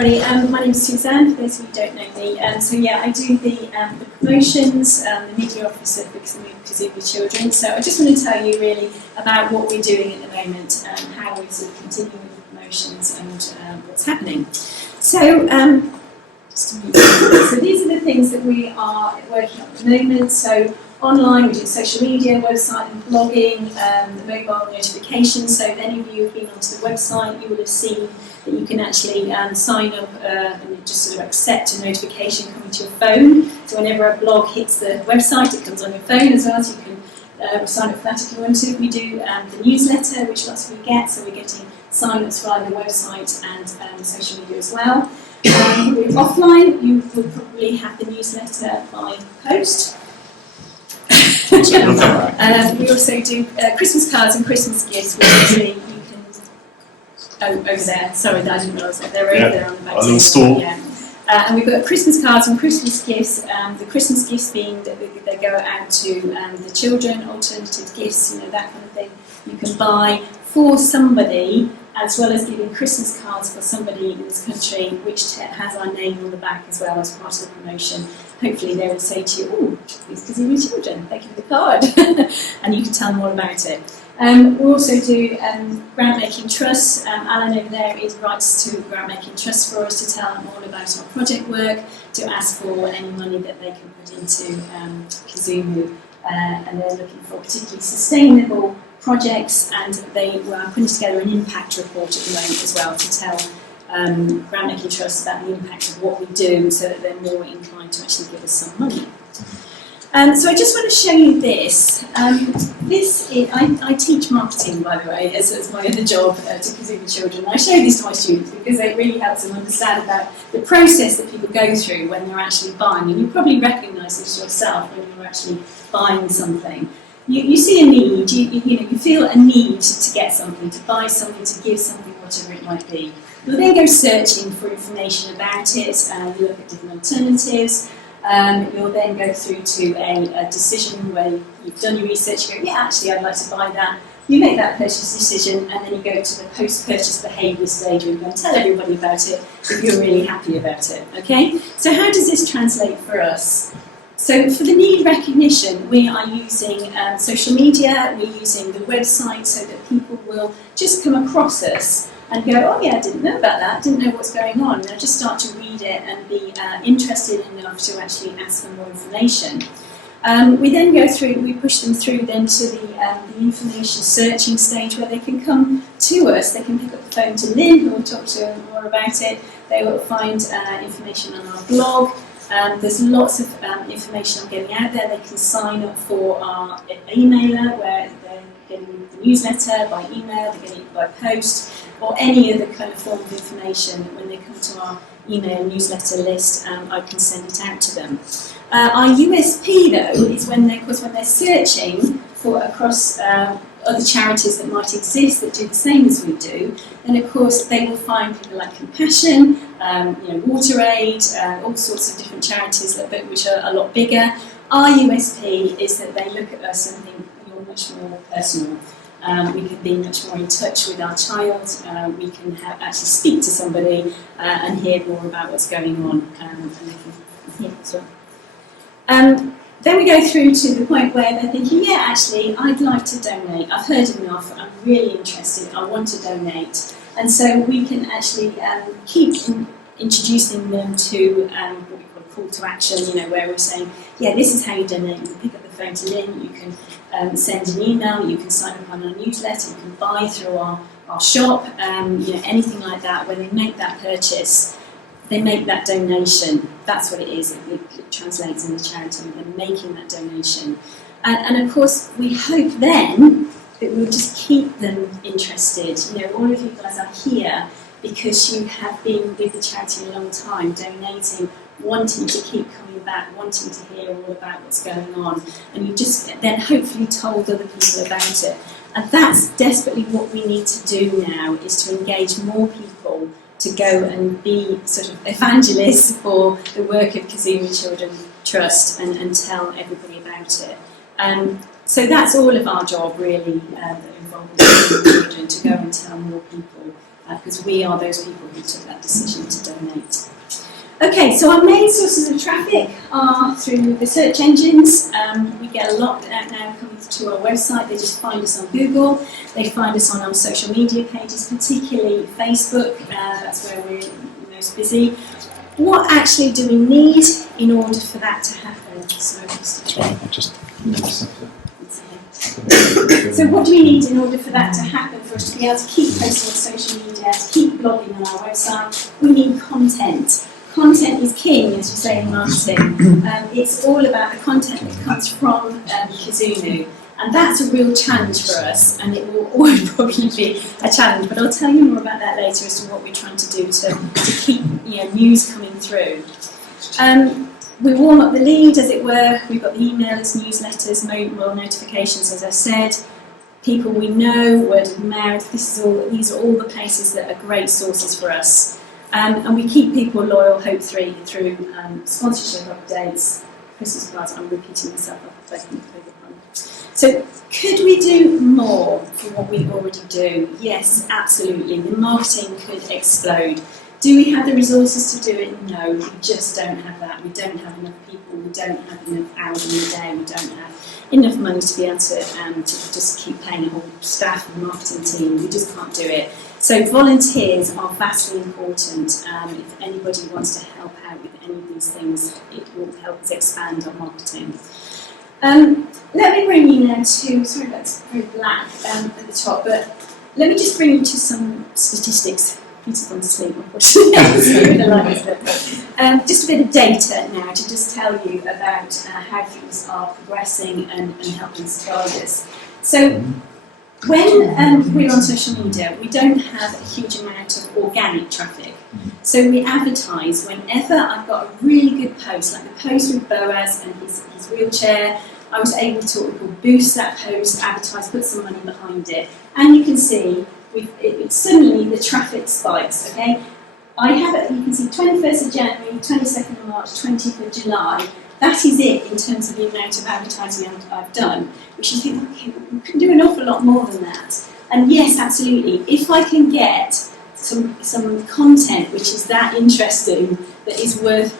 everybody. My name is Suzanne, for those of you who don't know me. So yeah, I do the promotions, the media officer for Kazumi Children. So I just want to tell you really about what we're doing at the moment, how we're sort of continuing the promotions and what's happening. So, so these are the things that we are working on at the moment. So online, we do social media, website and blogging, the mobile notifications. So if any of you have been onto the website, you will have seen that you can actually sign up and just sort of accept a notification coming to your phone. So whenever a blog hits the website, it comes on your phone as well, so you can sign up for that if you want to. We do the newsletter, which lots of you get, so we're getting sign-ups via the website and social media as well. We're offline, you will probably have the newsletter by post. We also do Christmas cards and Christmas gifts, which actually you can. Oh, over there. Sorry, I didn't realise that. They're over there on the back. A little store. Yeah. And we've got Christmas cards and Christmas gifts. The Christmas gifts being that they go out to the children, alternative gifts, you know, that kind of thing. You can buy for somebody, as well as giving Christmas cards for somebody in this country, which has our name on the back as well as part of the promotion. Hopefully they will say to you, oh, these Kazumi children, thank you for the card. And you can tell them all about it. We also do grant-making trusts. Alan over there writes to grant-making trusts for us to tell them all about our project work, to ask for any money that they can put into Kazumi. And they're looking for particularly sustainable projects, and they were putting together an impact report at the moment as well to tell grant-making trusts about the impact of what we do, so that they're more inclined to actually give us some money. So I just want to show you this. I teach marketing, by the way, as my other job to Kazumi Children. I show this to my students because it really helps them understand about the process that people go through when they're actually buying. And you probably recognise this yourself when you're actually buying something. You see a need, you feel a need to get something, to buy something, to give something, whatever it might be. You'll then go searching for information about it, you look at different alternatives, you'll then go through to a decision where you've done your research, you go, yeah, actually I'd like to buy that. You make that purchase decision, and then you go to the post-purchase behaviour stage where you can tell everybody about it if you're really happy about it, okay? So how does this translate for us? So for the need recognition, we are using social media, we're using the website so that people will just come across us and go, oh yeah, I didn't know about that, didn't know what's going on. They'll just start to read it and be interested enough to actually ask for more information. We then go through, we push them through then to the information searching stage where they can come to us. They can pick up the phone to Lynn, who will talk to them more about it. They will find information on our blog. There's lots of information I'm getting out there. They can sign up for our emailer, where they're getting the newsletter by email, they're getting it by post, or any other kind of form of information. When they come to our email newsletter list, I can send it out to them. Our USP, though, is when they're searching for across other charities that might exist that do the same as we do, then of course they will find people like Compassion, WaterAid, all sorts of different charities which are a lot bigger. Our USP is that they look at us and think you're much more personal. We can be much more in touch with our child. We can actually speak to somebody and hear more about what's going on, and they can hear as well. Then we go through to the point where they're thinking, yeah, actually, I'd like to donate. I've heard enough. I'm really interested. I want to donate. And so we can actually keep introducing them to what we call call to action, where we're saying, yeah, this is how you donate. You can pick up the phone to Lynn, you can send an email, you can sign up on our newsletter, you can buy through our shop, anything like that. When they make that purchase, they make that donation. That's what it is. It translates in the charity. They're making that donation. And of course, we hope then that we'll just keep them interested. All of you guys are here because you have been with the charity a long time, donating, wanting to keep coming back, wanting to hear all about what's going on. And you just then hopefully told other people about it. And that's desperately what we need to do now, is to engage more people to go and be sort of evangelists for the work of Kazumi Children Trust and tell everybody about it. So that's all of our job really that involves children, to go and tell more people, because we are those people who took that decision to donate. Okay, so our main sources of traffic are through the search engines. We get a lot now coming to our website. They just find us on Google. They find us on our social media pages, particularly Facebook. That's where we're most busy. What actually do we need in order for that to happen? So what do we need in order for that to happen, for us to be able to keep posting on social media, to keep blogging on our website? We need content. Content is king, as you say in marketing. It's all about the content that comes from Kazunu. And that's a real challenge for us, and it will always probably be a challenge. But I'll tell you more about that later as to what we're trying to do to keep news coming through. We warm up the lead, as it were. We've got the emails, newsletters, mobile notifications, as I said. People we know, word of mouth. These are all the places that are great sources for us. And we keep people loyal, hopefully, through sponsorship updates, Christmas cards. I'm repeating myself. So, could we do more for what we already do? Yes, absolutely. The marketing could explode. Do we have the resources to do it? No, we just don't have that. We don't have enough people. We don't have enough hours in the day. We don't have enough money to be able to just keep paying a whole staff and marketing team. We just can't do it. So volunteers are vastly important. If anybody wants to help out with any of these things, it will help us expand our marketing. Let me bring you now to, sorry that's very black at the top, but let me just bring you to some statistics. Peter's gone to sleep, unfortunately. Just a bit of data now to just tell you about how things are progressing and helping us guide us. So when we're on social media, we don't have a huge amount of organic traffic. So we advertise whenever I've got a really good post, like the post with Boaz and his wheelchair. I was able to boost that post, advertise, put some money behind it, and you can see suddenly the traffic spikes. Okay, I have it. You can see 21st of January, 22nd of March, 20th of July. That is it in terms of the amount of advertising I've done. Which you think, okay, we can do an awful lot more than that. And yes, absolutely. If I can get some content which is that interesting, that is worth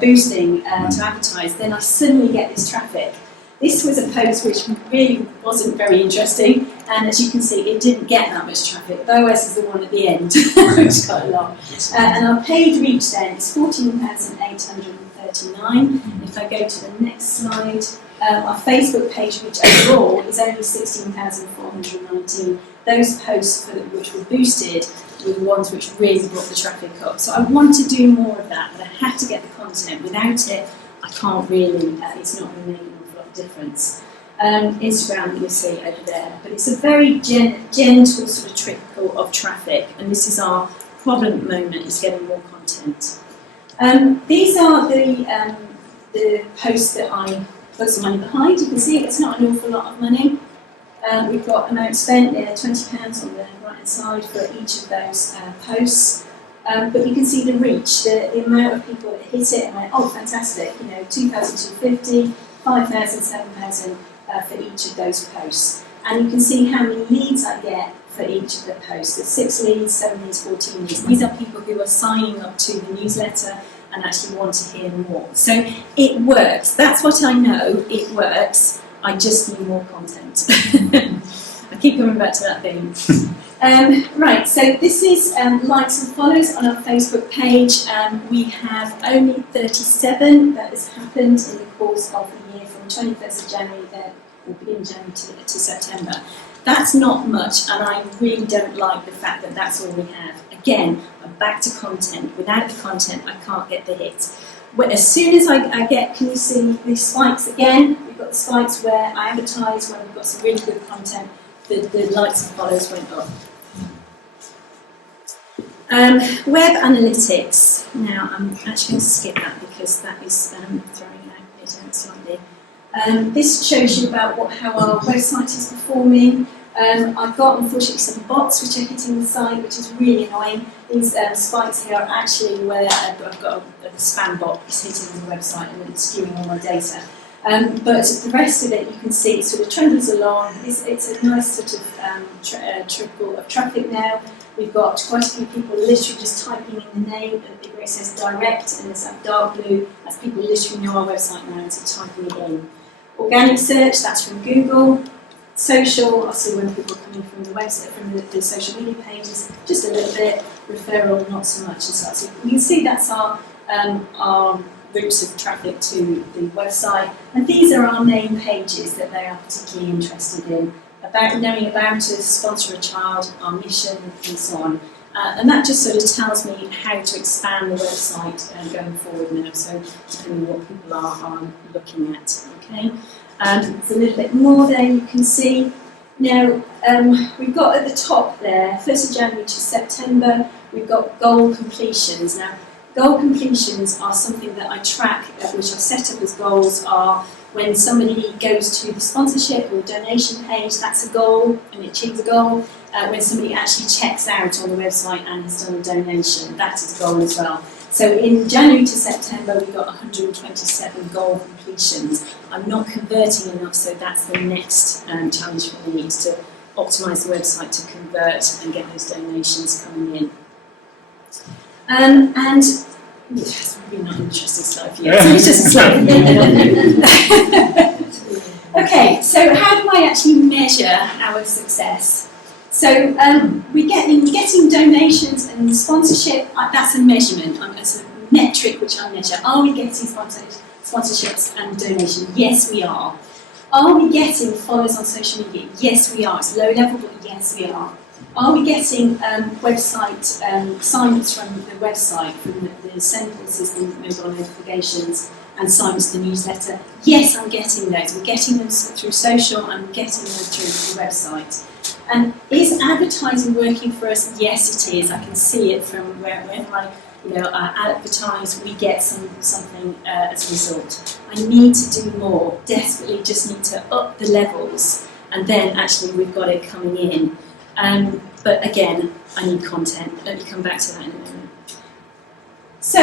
boosting to advertise, then I suddenly get this traffic. This was a post which really wasn't very interesting, and as you can see, it didn't get that much traffic. Boaz is the one at the end, which is quite a lot. And our paid reach then is 14,839. If I go to the next slide, our Facebook page reach overall is only 16,419. Those posts which were boosted were the ones which really brought the traffic up. So I want to do more of that, but I have to get the content. Without it, I can't really, it's not going to make an awful lot of difference. Instagram, you'll see over there. But it's a very gentle sort of trickle of traffic, and this is our problem at the moment, is getting more content. These are the posts that I put some money behind. You can see it's not an awful lot of money. We've got amount spent there, £20 on the right-hand side for each of those posts. But you can see the reach, the amount of people that hit it and went, oh, fantastic, 2,250, 5,000, 7,000 for each of those posts. And you can see how many leads I get for each of the posts. There's 6 leads, 7 leads, 14 leads. These are people who are signing up to the newsletter and actually want to hear more. So it works. That's what I know. It works. I just need more content. I keep coming back to that theme. Right, so this is likes and follows on our Facebook page. We have only 37 that has happened in the course of the year from 21st of January, or beginning January to September. That's not much, and I really don't like the fact that that's all we have. Again, I'm back to content. Without the content, I can't get the hit. As soon as I get, can you see these spikes again? We've got the spikes where I advertise when we've got some really good content, the likes and follows went up. Web analytics. Now, I'm actually going to skip that because that is throwing it out slightly. This shows you about how our website is performing. I've got, unfortunately, some bots which are hitting the site, which is really annoying. These spikes here are actually where I've got a spam bot is hitting the website and it's skewing all my data. But the rest of it, you can see, it sort of trundles along. It's a nice sort of trickle of traffic now. We've got quite a few people literally just typing in the name, where it says direct, and there's that dark blue. That's people literally know our website now, and so typing it in. Organic search, that's from Google. Social, obviously when people are coming from the website, from the social media pages, just a little bit. Referral, not so much as that. So you can see that's our routes of traffic to the website, and these are our main pages that they are particularly interested in, about knowing about us, sponsor a child, our mission, and so on. And that just sort of tells me how to expand the website going forward now, so depending on what people are looking at. Okay, there's a little bit more there you can see. Now, we've got at the top there, 1st of January to September, we've got goal completions. Now, goal completions are something that I track, which I've set up as goals, are when somebody goes to the sponsorship or donation page, that's a goal, and it achieves a goal. When somebody actually checks out on the website and has done a donation, that is a goal as well. So in January to September, we've got 127 goal completions. I'm not converting enough, so that's the next challenge for me, is to optimise the website to convert and get those donations coming in. And it's really not an interesting slide for you, so it's just a slide. Okay, so how do I actually measure our success? So we're getting donations and sponsorship, that's a measurement, that's a metric which I measure. Are we getting sponsorships and donations? Yes, we are. Are we getting followers on social media? Yes, we are. It's low level, but yes, we are. Are we getting website sign-ups from the website, from the send policies, the mobile notifications, and sign-ups to the newsletter? Yes, I'm getting those. We're getting them through social, I'm getting them through the website. And is advertising working for us? Yes, it is. I can see it from wherever I advertise, we get something as a result. I need to do more, desperately just need to up the levels, and then actually we've got it coming in. But again, I need content. Let me come back to that in a moment. So,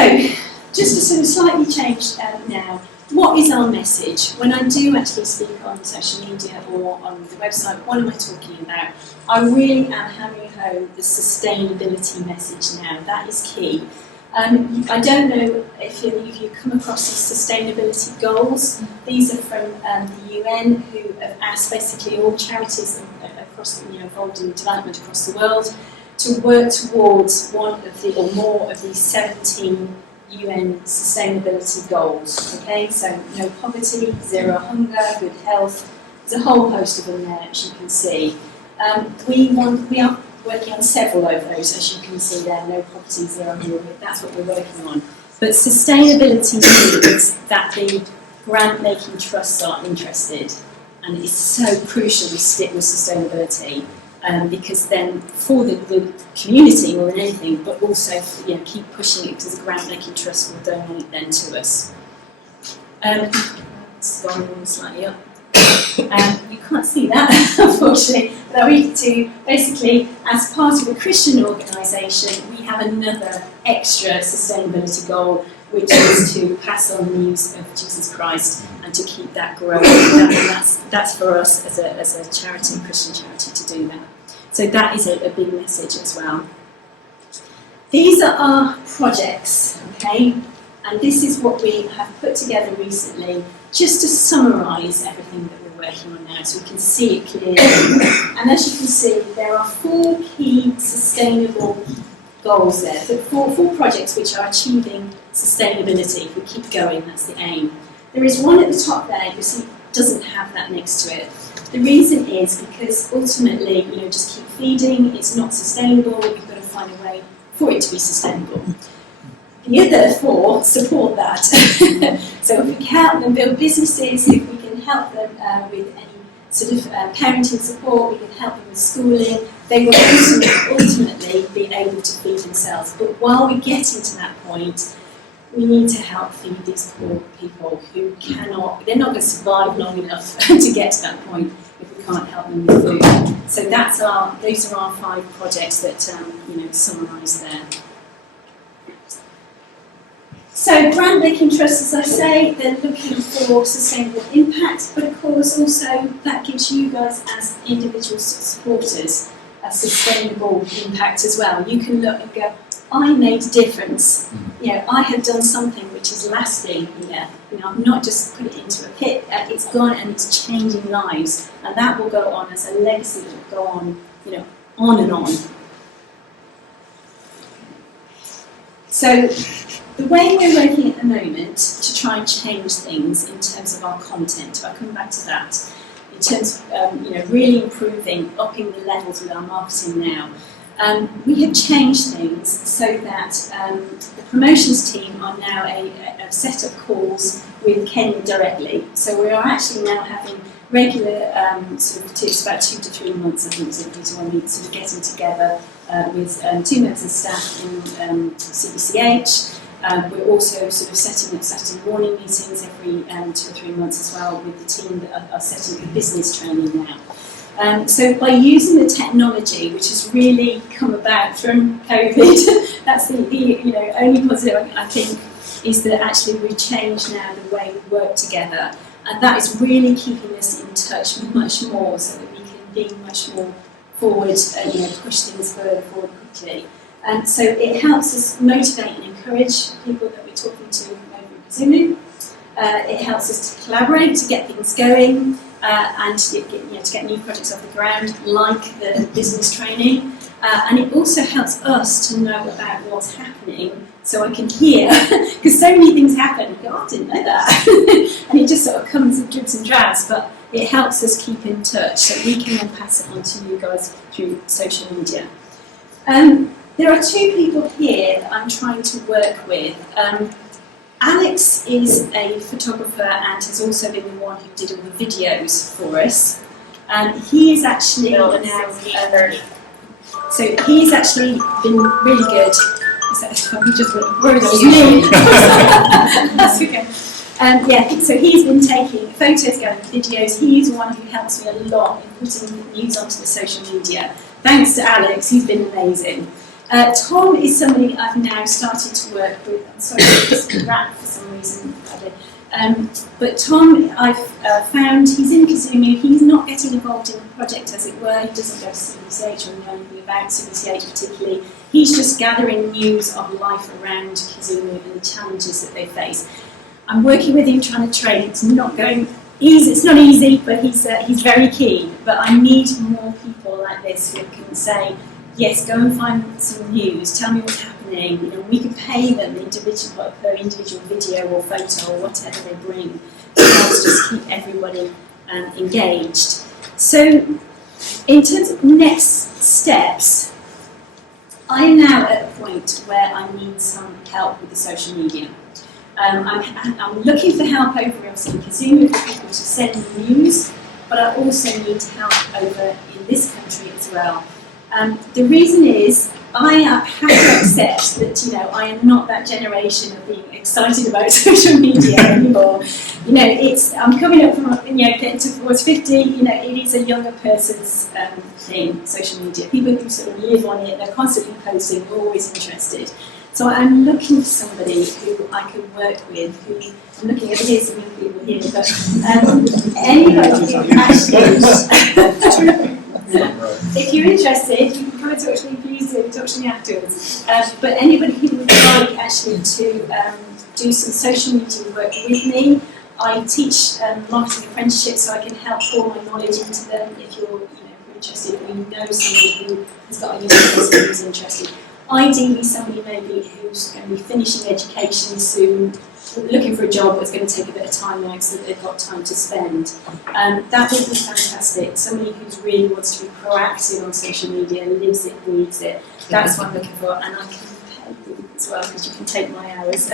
just to sort of slightly change now, what is our message? When I do actually speak on social media or on the website, what am I talking about? I really am hammering home the sustainability message now. That is key. I don't know if you come across these sustainability goals. These are from the UN, who have asked basically all charities across, involved in development across the world to work towards one of the or more of these 17 UN sustainability goals. Okay, so no poverty, zero hunger, good health. There's a whole host of them there, as you can see. We are working on several of those, as you can see there. No poverty, zero hunger. That's what we're working on. But sustainability means that the grant-making trusts are interested, and it's so crucial we stick with sustainability. Because then for the community more than anything, but also keep pushing it because the grant-making trust will donate then to us. It's gone slightly up. You can't see that, unfortunately, but I read to basically, as part of a Christian organisation, we have another extra sustainability goal, which is to pass on the news of Jesus Christ and to keep that growing. That's for us as a charity, Christian charity, to do that. So that is a big message as well. These are our projects, okay? And this is what we have put together recently, just to summarise everything that we're working on now, so we can see it clearly. And as you can see, there are 4 key sustainable goals there, but four projects which are achieving sustainability. If we keep going, that's the aim. There is one at the top there, you see, doesn't have that next to it. The reason is because ultimately, just keep feeding, it's not sustainable, we've got to find a way for it to be sustainable. The other 4 support that. So if we can help them build businesses, if we can help them with any sort of parenting support, we can help them with schooling, they will ultimately be able to feed themselves. But while we're getting to that point, we need to help feed these poor people who they're not going to survive long enough to get to that point if we can't help them with food. So those are our 5 projects that summarise there. So brand making trust, as I say, they're looking for sustainable impact, but of course also that gives you guys as individual supporters a sustainable impact as well. You can look and go, I made a difference. You know, I have done something which is lasting here. You know, I've not just put it into a pit, it's gone and it's changing lives. And that will go on as a legacy that will go on, you know, on and on. So the way we're working at the moment to try and change things in terms of our content, I'll come back to that, in terms of you know, really improving, upping the levels with our marketing now. We have changed things so that the promotions team are now a set of calls with Ken directly. So we are actually now having regular sort of it's about 2 to 3 months, I think, so when we sort of getting together with 2 members of staff in CBCH. We're also sort of setting up Saturday morning meetings every 2 or 3 months as well with the team that are setting up business training now. So by using the technology, which has really come about from COVID, that's the you know, only positive I think is that actually we've changed now the way we work together, and that is really keeping us in touch much more so that we can be much more forward and you know, push things further forward quickly. And so it helps us motivate and encourage people that we're talking to over in Kazoo. It helps us to collaborate, to get things going, and to get new projects off the ground, like the business training. And it also helps us to know about what's happening, so I can hear, because so many things happen. You go, oh, I didn't know that, and it just sort of comes in dribs and drabs. But it helps us keep in touch, so we can then pass it on to you guys through social media. There are 2 people here that I'm trying to work with. Alex is a photographer and has also been the one who did all the videos for us. He is actually now, so he's actually been really good. I'm just worried it was me. That's okay. Yeah, so he's been taking photos, going videos. He's the one who helps me a lot in putting news onto the social media. Thanks to Alex, he's been amazing. Tom is somebody I've now started to work with. I'm sorry, I just rap for some reason. But Tom, I've found he's in Kazoo. He's not getting involved in the project, as it were. He doesn't go to CBCH or know anything about CBCH particularly. He's just gathering news of life around Kazoo and the challenges that they face. I'm working with him, trying to train. It's not going easy. It's not easy, but he's very keen. But I need more people like this who can say, yes, go and find some news, tell me what's happening. You know, we could pay them per individual video or photo or whatever they bring to help us just keep everybody engaged. So, in terms of next steps, I am now at a point where I need some help with the social media. I'm looking for help over obviously in Kazoo for people to send news, but I also need help over in this country as well. The reason is I have to accept that, you know, I am not that generation of being excited about social media anymore. You know, I'm coming up from, you know, getting towards 50, you know, it is a younger person's thing, social media. People who sort of live on it, they're constantly posting, we're always interested. So I'm looking for somebody who I can work with, who, I'm looking at here's some young people here, but anybody who actually... If you're interested, you can come and talk to me, please do, talk to me afterwards. But anybody who would like actually to do some social media work with me, I teach marketing apprenticeships, so I can help pour my knowledge into them if you're interested, or you know somebody who has got a young person who's interested. Ideally somebody maybe who's going to be finishing education soon, looking for a job that's going to take a bit of time out so that they've got time to spend. That would be fantastic. Somebody who really wants to be proactive on social media, lives it, breathes it. That's what I'm looking for, and I can pay you as well because you can take my hours.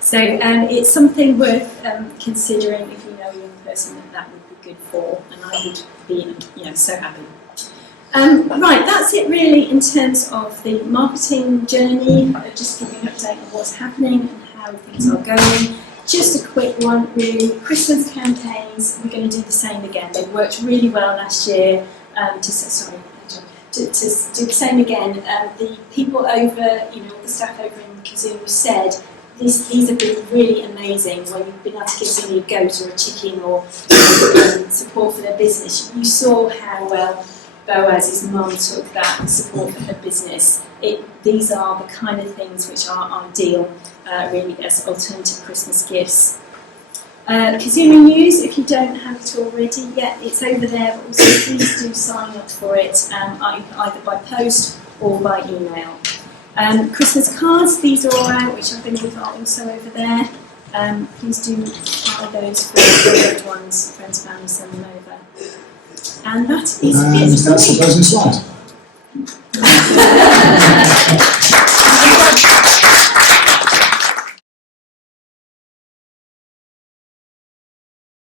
So it's something worth considering if you know a young person that would be good for, and I would be so happy. Right, that's it really in terms of the marketing journey. Just give you an update on what's happening and how things are going. Just a quick one really, Christmas campaigns, we're going to do the same again. They worked really well last year. to do the same again. The people over, the staff over in Kazoo said these have been really amazing when you've been able to give somebody a goat or a chicken or support for their business. You saw how well Boaz's mum took that support for her business. These are the kind of things which are ideal, really, as alternative Christmas gifts. Kazoo News, if you don't have it already yet, it's over there, but also please do sign up for it, either by post or by email. Christmas cards, these are all out, which I believe are also over there. Please do buy those for your loved ones, friends, family, send them over. And that is it. That's the closing slide.